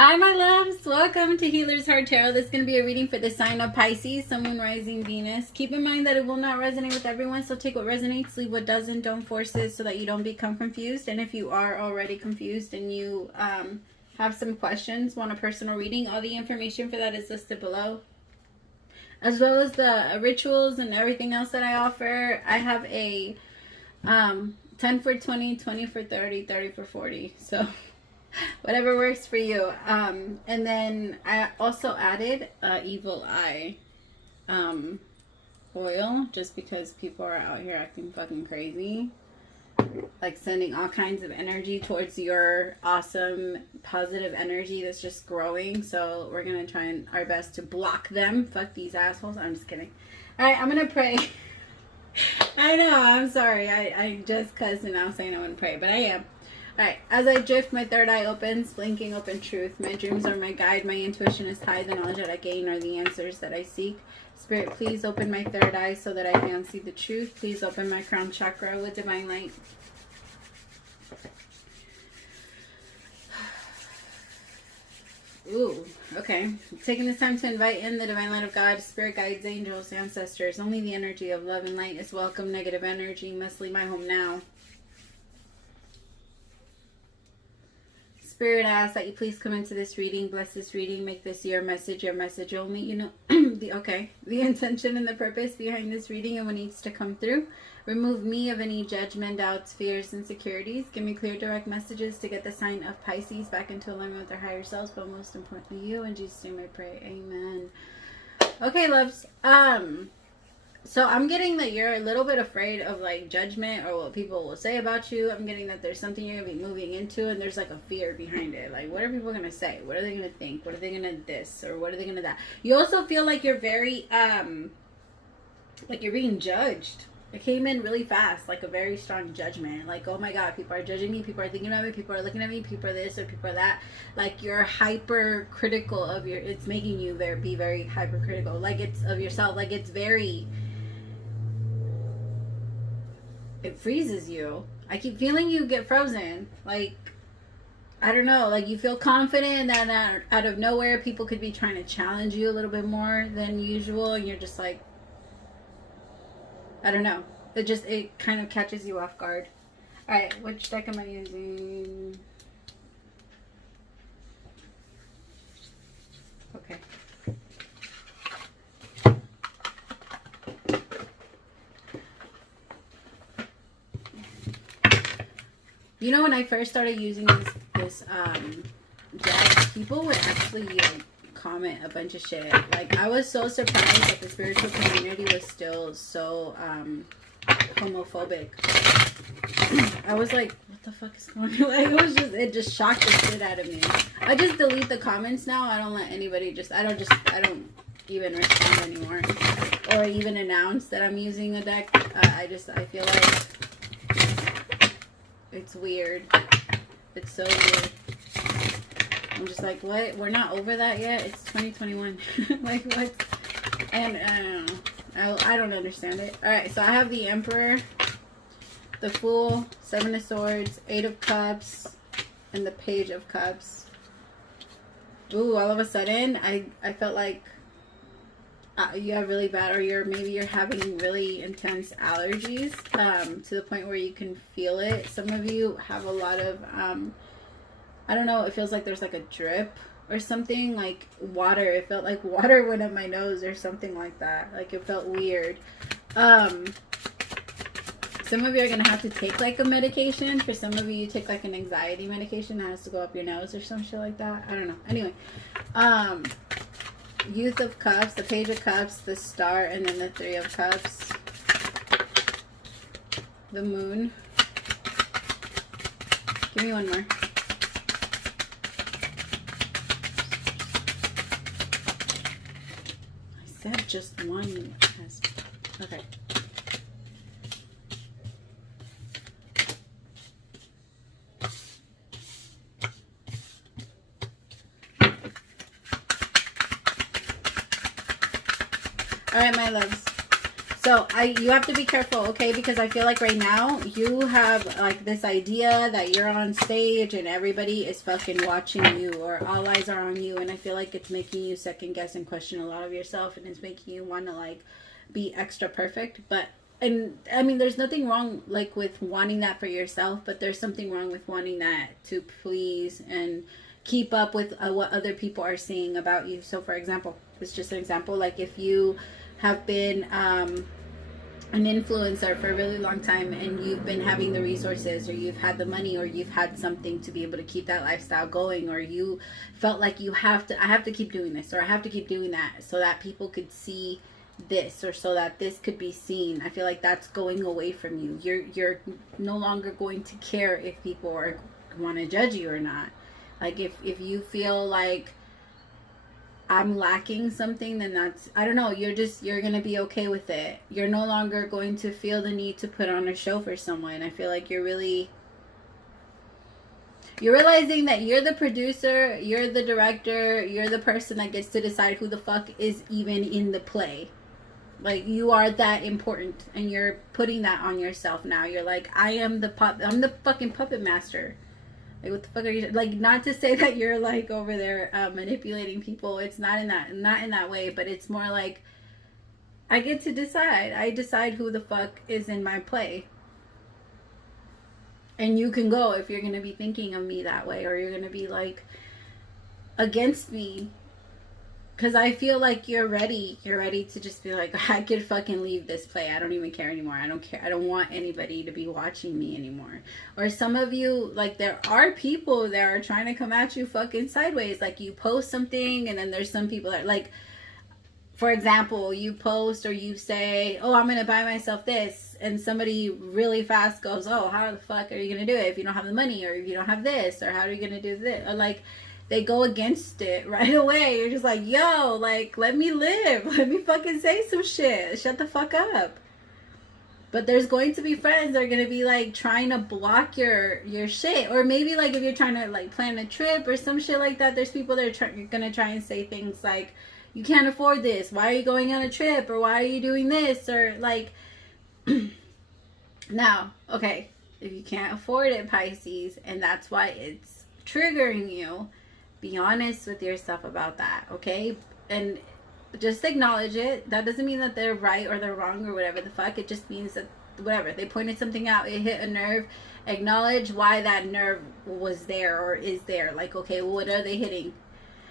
Hi, my loves. Welcome to Healer's Heart Tarot. This is going to be a reading for the sign of Pisces, Sun, Moon, Rising, Venus. Keep in mind that it will not resonate with everyone, so take what resonates, leave what doesn't. Don't force it so that you don't become confused. And if you are already confused and you have some questions, want a personal reading, all the information for that is listed below, as well as the rituals and everything else that I offer. I have a 10 for 20, 20 for 30, 30 for 40. So whatever works for you. And then I also added evil eye oil, just because people are out here acting fucking crazy, like sending all kinds of energy towards your awesome positive energy that's just growing. So we're gonna try our best to block them. Fuck these assholes. I'm just kidding. All right, I'm gonna pray. I know, I'm sorry, I just cussed and now saying I want to pray, but I am. Alright, as I drift, my third eye opens, blinking open truth. My dreams are my guide, my intuition is high, the knowledge that I gain are the answers that I seek. Spirit, please open my third eye so that I can see the truth. Please open my crown chakra with divine light. Ooh, okay. Taking this time to invite in the divine light of God, spirit guides, angels, ancestors. Only the energy of love and light is welcome. Negative energy must leave my home now. Spirit, I ask that you please come into this reading, bless this reading, make this your message only. You know, the intention and the purpose behind this reading and what needs to come through. Remove me of any judgment, doubts, fears, insecurities. Give me clear, direct messages to get the sign of Pisces back into alignment with their higher selves, but most importantly, you. In Jesus' name I pray. Amen. Okay, loves. So I'm getting that you're a little bit afraid of like judgment or what people will say about you. I'm getting that there's something you're going to be moving into and there's like a fear behind it. Like, what are people going to say? What are they going to think? What are they going to this? Or what are they going to that? You also feel like you're very, like you're being judged. It came in really fast, like a very strong judgment. Like, oh my God, people are judging me. People are thinking about me. People are looking at me. People are this or people are that. Like, you're hyper critical of your, it's making you be very hypercritical. Like, it's of yourself. Like, it's very, it freezes you. I keep feeling you get frozen. Like, I don't know. Like, you feel confident that out of nowhere people could be trying to challenge you a little bit more than usual. And you're just like, I don't know. It kind of catches you off guard. Alright, which deck am I using? Okay. You know, when I first started using this deck, people would actually comment a bunch of shit. Like, I was so surprised that the spiritual community was still so homophobic. I was like, what the fuck is going on? Like, it just shocked the shit out of me. I just delete the comments now. I don't let anybody I don't even respond anymore or even announce that I'm using a deck. I feel like it's weird. It's so weird. I'm just like, what? We're not over that yet? It's 2021. Like, what? And I don't know. I don't understand it. Alright, so I have the Emperor, the Fool, Seven of Swords, Eight of Cups, and the Page of Cups. Ooh, all of a sudden, I felt like you have really bad, or maybe you're having really intense allergies, to the point where you can feel it. Some of you have a lot of, I don't know, it feels like there's like a drip or something, like water. It felt like water went up my nose or something like that. Like, it felt weird. Some of you are going to have to take like a medication. For some of you take like an anxiety medication that has to go up your nose or some shit like that. I don't know. Anyway, Youth of Cups, the Page of Cups, the Star, and then the Three of Cups. The Moon. Give me one more. I said just one. Okay. Alright, my loves. So you have to be careful, okay? Because I feel like right now you have like this idea that you're on stage and everybody is fucking watching you, or all eyes are on you. And I feel like it's making you second guess and question a lot of yourself, and it's making you want to like be extra perfect. But, and I mean, there's nothing wrong like with wanting that for yourself, but there's something wrong with wanting that to please and keep up with what other people are saying about you. So for example, it's just an example, like if you have been an influencer for a really long time and you've been having the resources, or you've had the money, or you've had something to be able to keep that lifestyle going, or you felt like I have to keep doing this, or I have to keep doing that so that people could see this, or so that this could be seen. I feel like that's going away from you. You're no longer going to care if people want to judge you or not. Like if you feel like I'm lacking something, then that's, I don't know, you're gonna be okay with it. You're no longer going to feel the need to put on a show for someone. I feel like you're realizing that you're the producer, you're the director, you're the person that gets to decide who the fuck is even in the play. Like, you are that important, and you're putting that on yourself now. You're like, I'm the fucking puppet master. Like, what the fuck are you, like, not to say that you're like over there manipulating people. It's not in that way, but it's more like I get to decide. I decide who the fuck is in my play. And you can go if you're going to be thinking of me that way, or you're going to be like against me. Because I feel like you're ready to just be like, I could fucking leave this play. I don't even care anymore. I don't care. I don't want anybody to be watching me anymore. Or some of you, like, there are people that are trying to come at you fucking sideways. Like, you post something, and then there's some people that, like, for example, you post or you say, oh, I'm going to buy myself this. And somebody really fast goes, oh, how the fuck are you going to do it if you don't have the money, or if you don't have this, or how are you going to do this? Or, like, they go against it right away. You're just like, yo, like, let me live. Let me fucking say some shit. Shut the fuck up. But there's going to be friends that are going to be, like, trying to block your shit. Or maybe, like, if you're trying to, like, plan a trip or some shit like that, there's people that are going to try and say things like, you can't afford this. Why are you going on a trip? Or why are you doing this? Or, like, now, okay, if you can't afford it, Pisces, and that's why it's triggering you, be honest with yourself about that, okay? And just acknowledge it. That doesn't mean that they're right or they're wrong or whatever the fuck. It just means that, whatever, they pointed something out, it hit a nerve. Acknowledge why that nerve was there or is there. Like, okay, well, what are they hitting,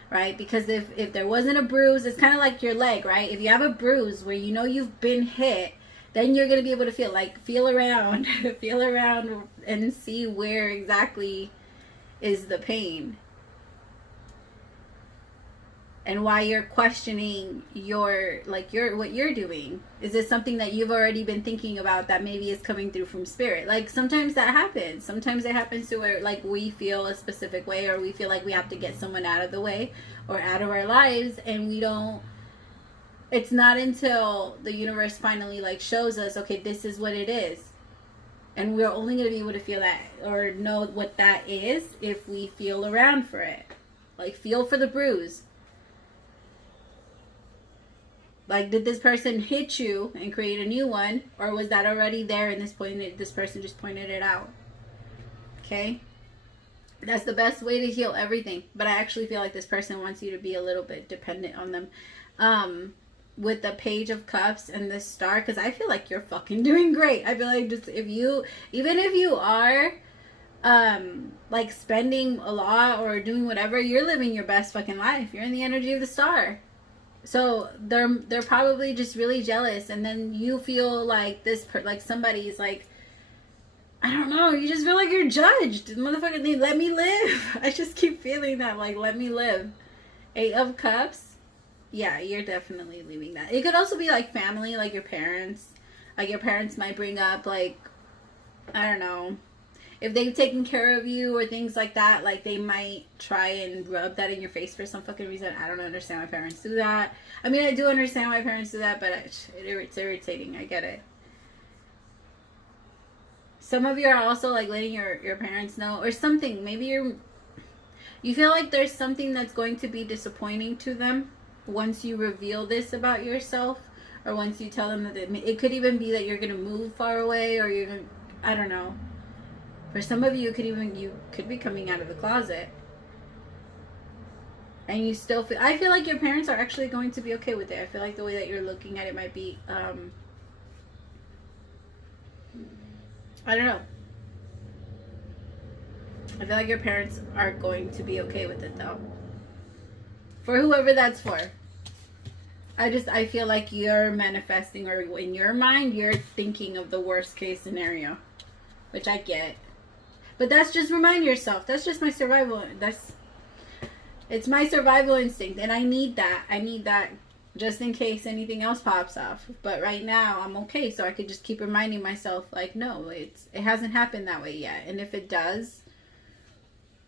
right? Because if there wasn't a bruise, it's kind of like your leg, right? If you have a bruise where you know you've been hit, then you're going to be able to feel around, feel around and see where exactly is the pain. And why you're questioning what you're doing. Is this something that you've already been thinking about that maybe is coming through from spirit? Like, sometimes that happens. Sometimes it happens to where, like, we feel a specific way, or we feel like we have to get someone out of the way or out of our lives, and we don't. It's not until the universe finally, like, shows us, okay, this is what it is. And we're only going to be able to feel that or know what that is if we feel around for it. Like, feel for the bruise. Like, did this person hit you and create a new one? Or was that already there and this person just pointed it out? Okay? That's the best way to heal everything. But I actually feel like this person wants you to be a little bit dependent on them. With the Page of Cups and the Star, because I feel like you're fucking doing great. I feel like just even if you are like spending a lot or doing whatever, you're living your best fucking life. You're in the energy of the Star. So they're probably just really jealous, and then you feel like like somebody's like, I don't know, you just feel like you're judged. Motherfucker, let me live. I just keep feeling that, like, let me live. 8 of Cups. Yeah, you're definitely leaving that. It could also be like family, like your parents. Like, your parents might bring up, like, I don't know, if they've taken care of you or things like that, like, they might try and rub that in your face for some fucking reason. I don't understand why parents do that. I mean, I do understand why parents do that, but it's irritating. I get it. Some of you are also, like, letting your parents know or something. Maybe you feel like there's something that's going to be disappointing to them once you reveal this about yourself, Or once you tell them that it could even be that you're going to move far away, or you're going to, I don't know. For some of you, you could be coming out of the closet. And you still feel, I feel like your parents are actually going to be okay with it. I feel like the way that you're looking at it might be, I don't know. I feel like your parents are going to be okay with it though. For whoever that's for. I feel like you're manifesting, or in your mind, you're thinking of the worst case scenario. Which I get. But that's just, remind yourself. That's just my survival. It's my survival instinct, and I need that. I need that just in case anything else pops off. But right now, I'm okay, so I could just keep reminding myself, like, no, it hasn't happened that way yet. And if it does,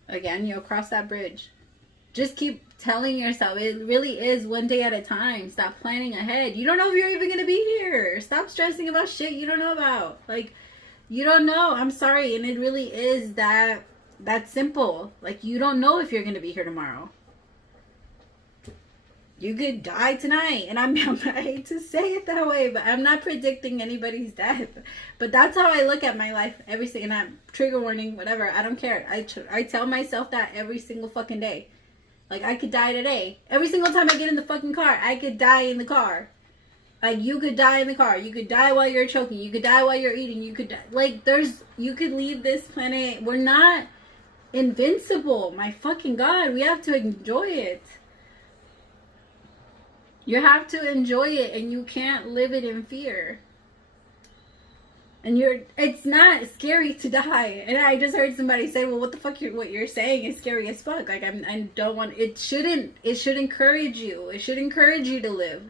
again, you'll cross that bridge. Just keep telling yourself, it really is one day at a time. Stop planning ahead. You don't know if you're even going to be here. Stop stressing about shit you don't know about. Like, you don't know. I'm sorry, and it really is that simple. Like, you don't know if you're going to be here tomorrow. You could die tonight. And I hate to say it that way, but I'm not predicting anybody's death. But that's how I look at my life every single, and I'm trigger warning, whatever. I don't care. I tell myself that every single fucking day. Like, I could die today. Every single time I get in the fucking car, I could die in the car. Like, you could die in the car. You could die while you're choking. You could die while you're eating. You could die. Like, you could leave this planet. We're not invincible. My fucking God. We have to enjoy it. You have to enjoy it, and you can't live it in fear. And it's not scary to die. And I just heard somebody say, well, what the fuck, what you're saying is scary as fuck. Like, I don't want, it should encourage you. It should encourage you to live.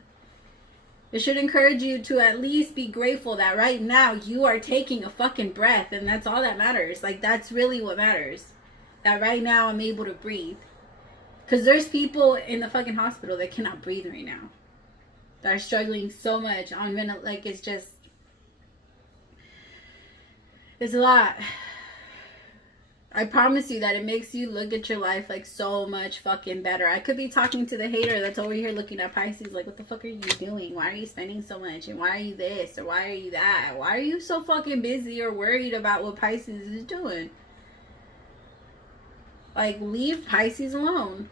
It should encourage you to at least be grateful that right now you are taking a fucking breath, and that's all that matters. Like, that's really what matters. That right now I'm able to breathe. Because there's people in the fucking hospital that cannot breathe right now. That are struggling so much on like, it's just, it's a lot. I promise you that it makes you look at your life like so much fucking better. I could be talking to the hater that's over here looking at Pisces like, what the fuck are you doing? Why are you spending so much? And why are you this? Or why are you that? Why are you so fucking busy or worried about what Pisces is doing? Like, leave Pisces alone.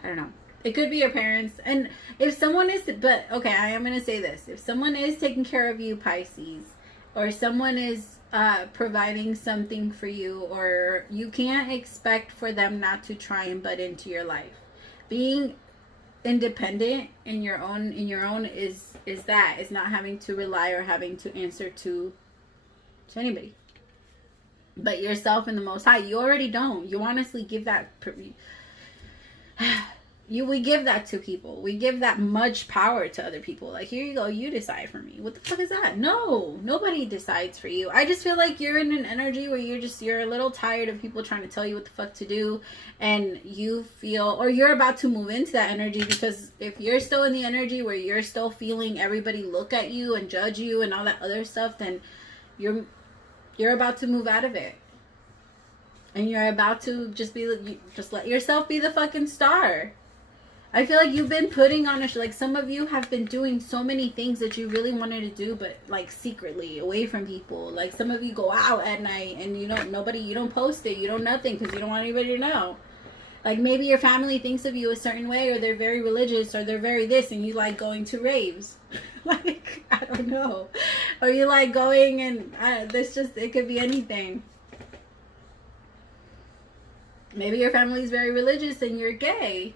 I don't know. It could be your parents. And if someone is, but okay, I am going to say this. If someone is taking care of you, Pisces, or someone is providing something for you, or you can't expect for them not to try and butt into your life. Being independent in your own is not having to rely or having to answer to anybody. But yourself and the Most High, you already don't. You honestly give that. We give that to people. We give that much power to other people. Like, here you go, you decide for me. What the fuck is that? No, nobody decides for you. I just feel like you're in an energy where you're a little tired of people trying to tell you what the fuck to do, and you feel, or you're about to move into that energy, because if you're still in the energy where you're still feeling everybody look at you and judge you and all that other stuff, then you're about to move out of it. And you're about to just let yourself be the fucking star. I feel like you've been putting on like, some of you have been doing so many things that you really wanted to do, but like secretly away from people. Like, some of you go out at night and you don't post it, you don't nothing, because you don't want anybody to know. Like, maybe your family thinks of you a certain way, or they're very religious, or they're very this, and you like going to raves. Like, I don't know. Or you like going and it could be anything. Maybe your family's very religious and you're gay.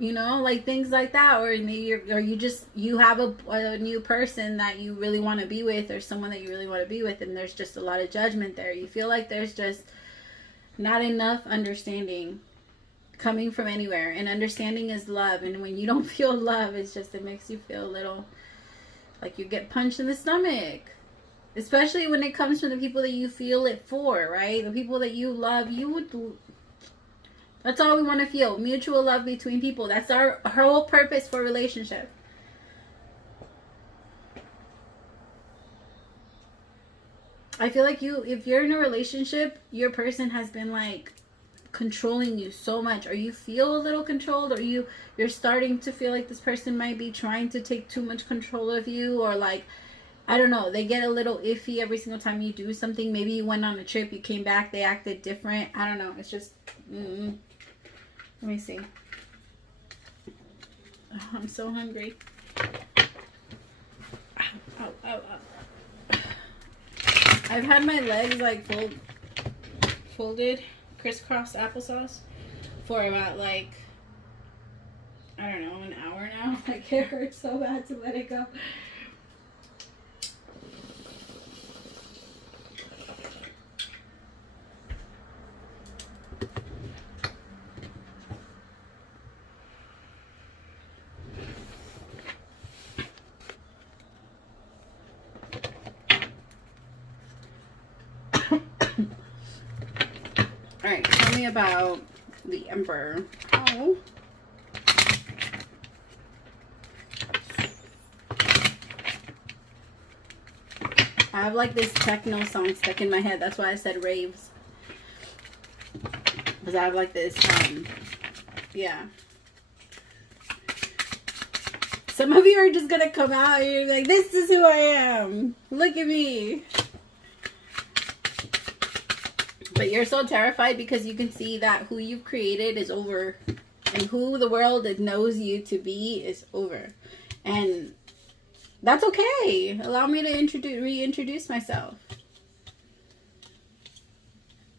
You know, like things like that. Or maybe you have a new person that you really want to be with, or someone that you really want to be with, and there's just a lot of judgment there. You feel like there's just not enough understanding coming from anywhere. And understanding is love. And when you don't feel love, it makes you feel a little like you get punched in the stomach. Especially when it comes from the people that you feel it for, right? The people that you love, that's all we want to feel. Mutual love between people. That's our whole purpose for relationship. I feel like if you're in a relationship, your person has been like controlling you so much, or you feel a little controlled, or you're starting to feel like this person might be trying to take too much control of you, or like, I don't know, they get a little iffy every single time you do something. Maybe you went on a trip, you came back, they acted different. I don't know. It's just, let me see. Oh, I'm so hungry. Ow, ow, ow. I've had my legs like folded, crisscross applesauce for about like, I don't know, an hour now. Like, it hurts so bad to let it go. Alright, tell me about the Emperor. Oh. I have like this techno song stuck in my head. That's why I said raves. Because I have like this, yeah. Some of you are just going to come out and you're like, this is who I am. Look at me. But you're so terrified because you can see that who you've created is over. And who the world knows you to be is over. And that's okay. Allow me to reintroduce myself.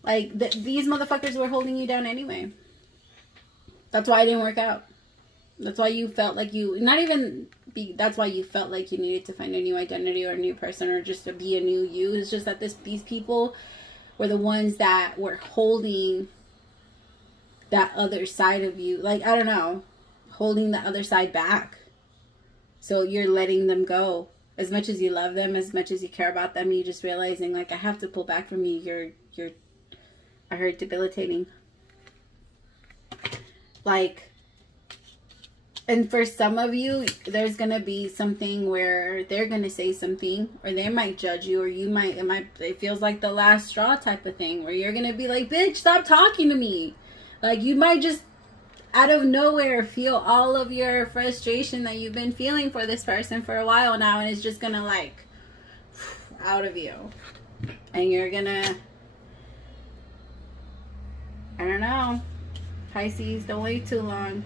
Like, these motherfuckers were holding you down anyway. That's why it didn't work out. That's why you felt like that's why you felt like you needed to find a new identity or a new person or just to be a new you. It's just that these people were the ones that were holding that other side of you. Like, I don't know, holding the other side back. So you're letting them go. As much as you love them, as much as you care about them, you just realizing, like, I have to pull back from you. I heard debilitating. Like, and for some of you, there's going to be something where they're going to say something, or they might judge you, or it feels like the last straw type of thing, where you're going to be like, bitch, stop talking to me. Like, you might just out of nowhere feel all of your frustration that you've been feeling for this person for a while now, and it's just going to like, out of you. And you're going to, I don't know, Pisces, don't wait too long.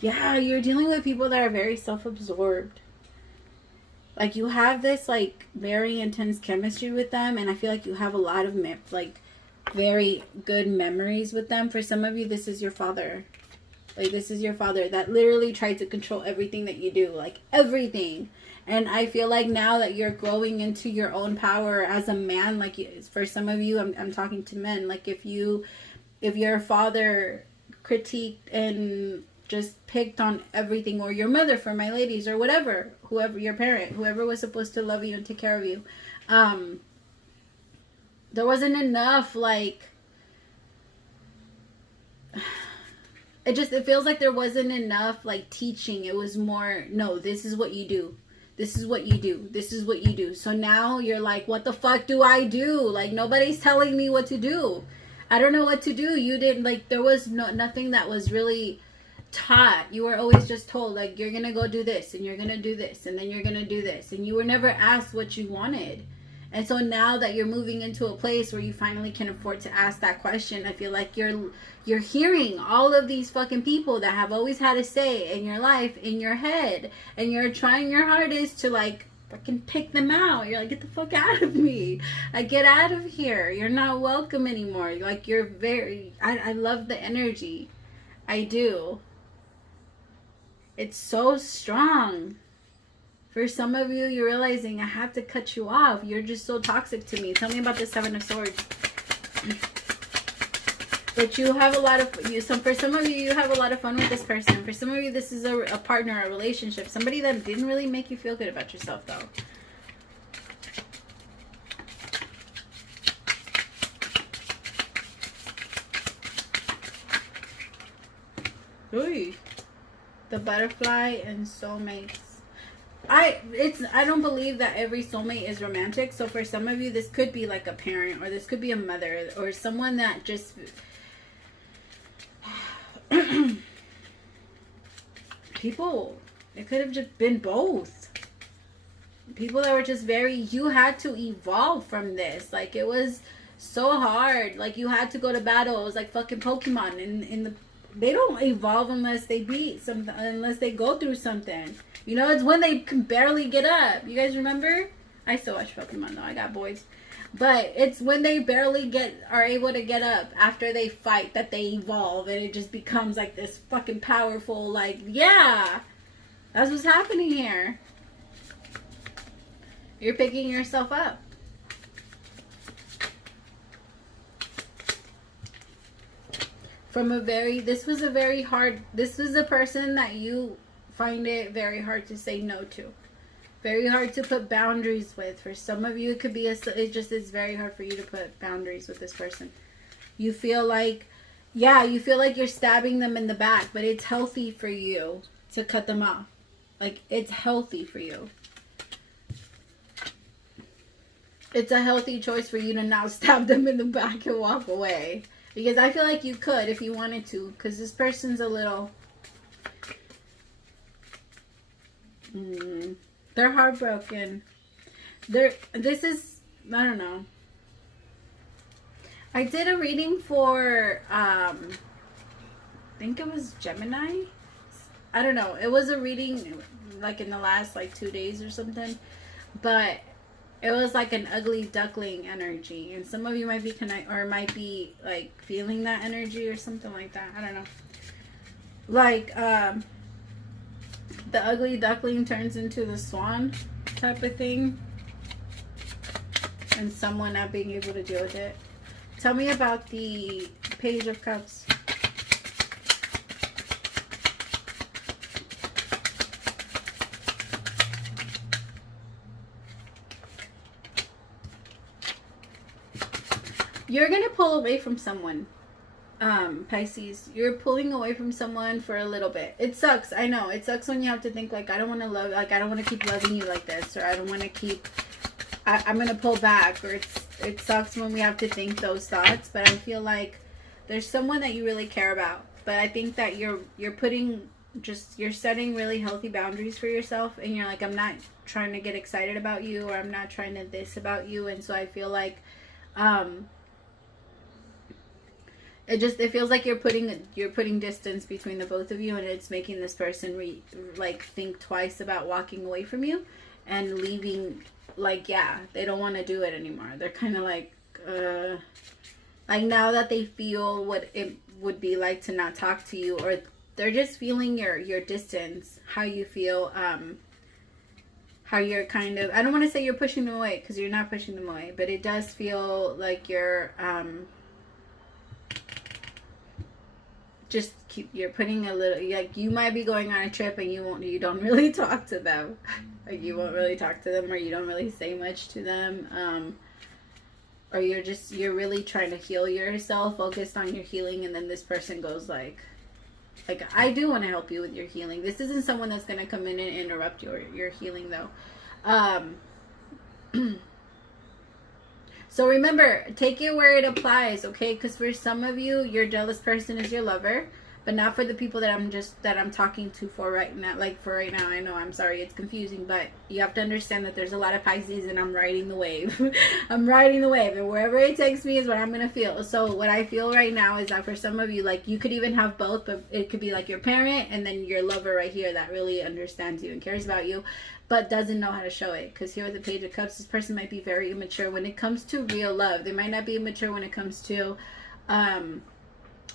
Yeah, you're dealing with people that are very self-absorbed. Like, you have this, like, very intense chemistry with them, and I feel like you have a lot of, like, very good memories with them. For some of you, this is your father. Like, this is your father that literally tried to control everything that you do. Like, everything. And I feel like now that you're growing into your own power as a man, like, for some of you, I'm talking to men. Like, if your father critiqued and just picked on everything, or your mother, for my ladies, or whatever, whoever, your parent, whoever was supposed to love you and take care of you, there wasn't enough, like, it feels like there wasn't enough, like, teaching. It was more, no, this is what you do. This is what you do. This is what you do. So now you're like, what the fuck do I do? Like, nobody's telling me what to do. I don't know what to do. You didn't, like, there was nothing that was really taught. You were always just told, like, you're gonna go do this, and you're gonna do this, and then you're gonna do this, and you were never asked what you wanted. And so now that you're moving into a place where you finally can afford to ask that question, I feel like you're hearing all of these fucking people that have always had a say in your life in your head, and you're trying your hardest to, like, fucking pick them out. You're like, get the fuck out of me. Like, get out of here. You're not welcome anymore. Like, you're very, I love the energy. I do. It's so strong. For some of you, you're realizing, I have to cut you off. You're just so toxic to me. Tell me about the Seven of Swords. But you have a lot of, for some of you, you have a lot of fun with this person. For some of you, this is a partner, a relationship. Somebody that didn't really make you feel good about yourself, though. Ooh. The butterfly and soulmates. I don't believe that every soulmate is romantic. So for some of you, this could be like a parent, or this could be a mother, or someone that just people, it could have just been both. People that were just very, you had to evolve from this. Like, it was so hard. Like, you had to go to battle. It was like fucking Pokemon. In the, they don't evolve unless they beat something, unless they go through something. You know, it's when they can barely get up. You guys remember? I still watch Pokemon though. I got boys. But it's when they barely are able to get up after they fight that they evolve, and it just becomes like this fucking powerful, like, yeah. That's what's happening here. You're picking yourself up. From a very, this was a person that you find it very hard to say no to. Very hard to put boundaries with. For some of you, it could be, it's very hard for you to put boundaries with this person. You feel like, yeah, you feel like you're stabbing them in the back, but it's healthy for you to cut them off. Like, it's healthy for you. It's a healthy choice for you to now stab them in the back and walk away. Because I feel like you could if you wanted to. Because this person's a little... they're heartbroken. This is... I don't know. I did a reading for... I think it was Gemini. I don't know. It was a reading like in the last like 2 days or something. But... it was like an ugly duckling energy. And some of you might be might be like feeling that energy or something like that. I don't know. Like, the ugly duckling turns into the swan type of thing. And someone not being able to deal with it. Tell me about the Page of Cups. You're going to pull away from someone, Pisces. You're pulling away from someone for a little bit. It sucks. I know. It sucks when you have to think, like, I don't want to love, like, I don't want to keep loving you like this, or I don't want to keep, I'm going to pull back, or it sucks when we have to think those thoughts, but I feel like there's someone that you really care about. But I think that you're setting really healthy boundaries for yourself, and you're like, I'm not trying to get excited about you, or I'm not trying to this about you, and so I feel like, it feels like you're putting distance between the both of you, and it's making this person think twice about walking away from you and leaving. Like, yeah, they don't want to do it anymore. They're kind of like now that they feel what it would be like to not talk to you, or they're just feeling your distance, how you feel, how you're kind of, I don't want to say you're pushing them away, because you're not pushing them away, but it does feel like you're you're putting a little, like, you might be going on a trip and you don't really talk to them. Like, you won't really talk to them, or you don't really say much to them, or you're really trying to heal yourself, focused on your healing, and then this person goes like I do want to help you with your healing. This isn't someone that's going to come in and interrupt your healing though. So remember, take it where it applies, okay? Because for some of you, your jealous person is your lover, but not for the people that I'm talking to for right now. Like, for right now, I know, I'm sorry, it's confusing, but you have to understand that there's a lot of Pisces, and I'm riding the wave. I'm riding the wave, and wherever it takes me is what I'm gonna feel. So what I feel right now is that for some of you, like, you could even have both, but it could be like your parent and then your lover right here that really understands you and cares about you, but doesn't know how to show it. Because here with the Page of Cups, this person might be very immature when it comes to real love. They might not be immature when it comes to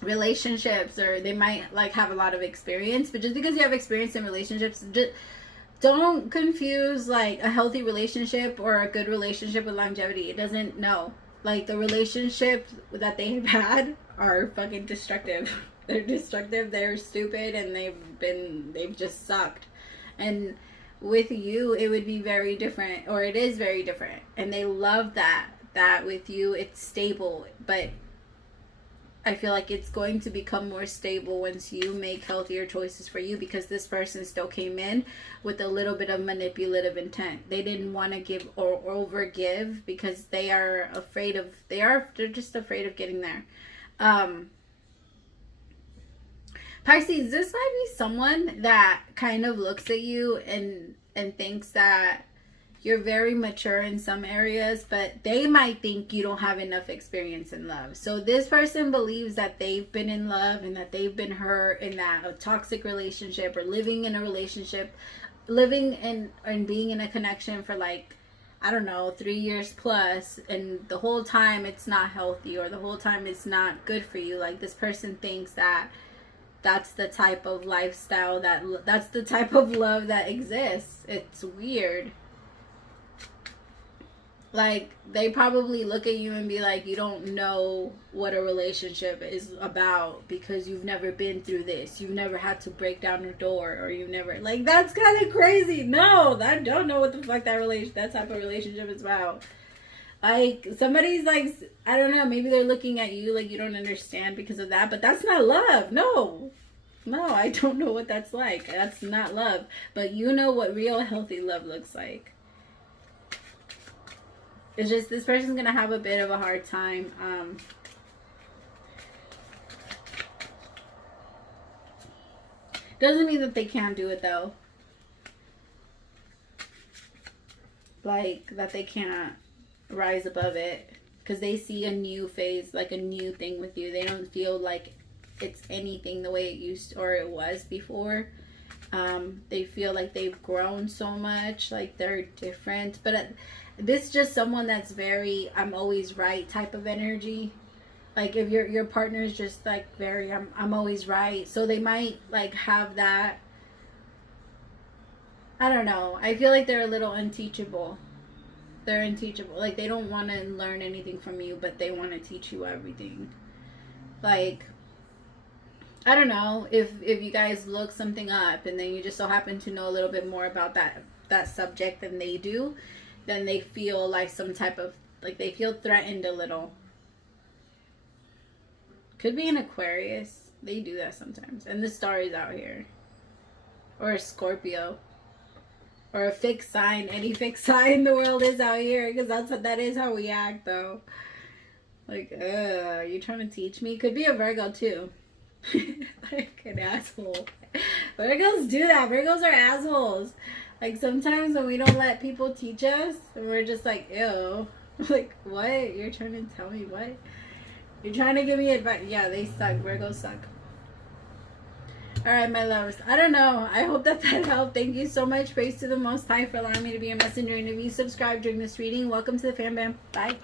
relationships, or they might like have a lot of experience. But just because you have experience in relationships, just don't confuse like a healthy relationship or a good relationship with longevity. It doesn't, no. Like, the relationships that they've had are fucking destructive. They're destructive, they're stupid, and they've just sucked. And with you, it would be very different, or it is very different, and they love that with you it's stable, but I feel like it's going to become more stable once you make healthier choices for you, because this person still came in with a little bit of manipulative intent. They didn't want to give or over give because they are afraid of, they're just afraid of getting there. Pisces, this might be someone that kind of looks at you and thinks that you're very mature in some areas, but they might think you don't have enough experience in love. So this person believes that they've been in love and that they've been hurt in that a toxic relationship, or living in a relationship, living in and being in a connection for like, I don't know, 3 years plus, and the whole time it's not healthy, or the whole time it's not good for you. Like, this person thinks that that's the type of lifestyle, that's the type of love that exists. It's weird. Like, they probably look at you and be like, you don't know what a relationship is about because you've never been through this. You've never had to break down a door, or you've never, like, that's kind of crazy. No, I don't know what the fuck that type of relationship is about. Like, somebody's like, I don't know, maybe they're looking at you like you don't understand because of that, but that's not love. No, I don't know what that's like. That's not love. But you know what real healthy love looks like. It's just, this person's going to have a bit of a hard time. Doesn't mean that they can't do it, though. Like, that they can't rise above it. Because they see a new phase, like a new thing with you. They don't feel like it's anything the way it used or it was before. They feel like they've grown so much. Like, they're different. But this is just someone that's very I'm always right type of energy. Like, if your partner is just like very I'm always right, so they might like have that. I don't know, I feel like they're a little unteachable. They're unteachable. Like, they don't want to learn anything from you, but they want to teach you everything. Like, I don't know, if you guys look something up and then you just so happen to know a little bit more about that subject than they do, then they feel like some type of, like, they feel threatened a little. Could be an Aquarius. They do that sometimes. And the star is out here. Or a Scorpio. Or a fixed sign. Any fixed sign in the world is out here. Because that is how we act, though. Like, you trying to teach me? Could be a Virgo, too. Like an asshole. Virgos do that. Virgos are assholes. Like, sometimes when we don't let people teach us, and we're just like, ew. Like, what? You're trying to tell me what? You're trying to give me advice. Yeah, they suck. Virgos suck. Alright, my loves. I don't know. I hope that helped. Thank you so much. Praise to the Most High for allowing me to be a messenger. And if you subscribe during this reading, welcome to the Fam Bam. Bye.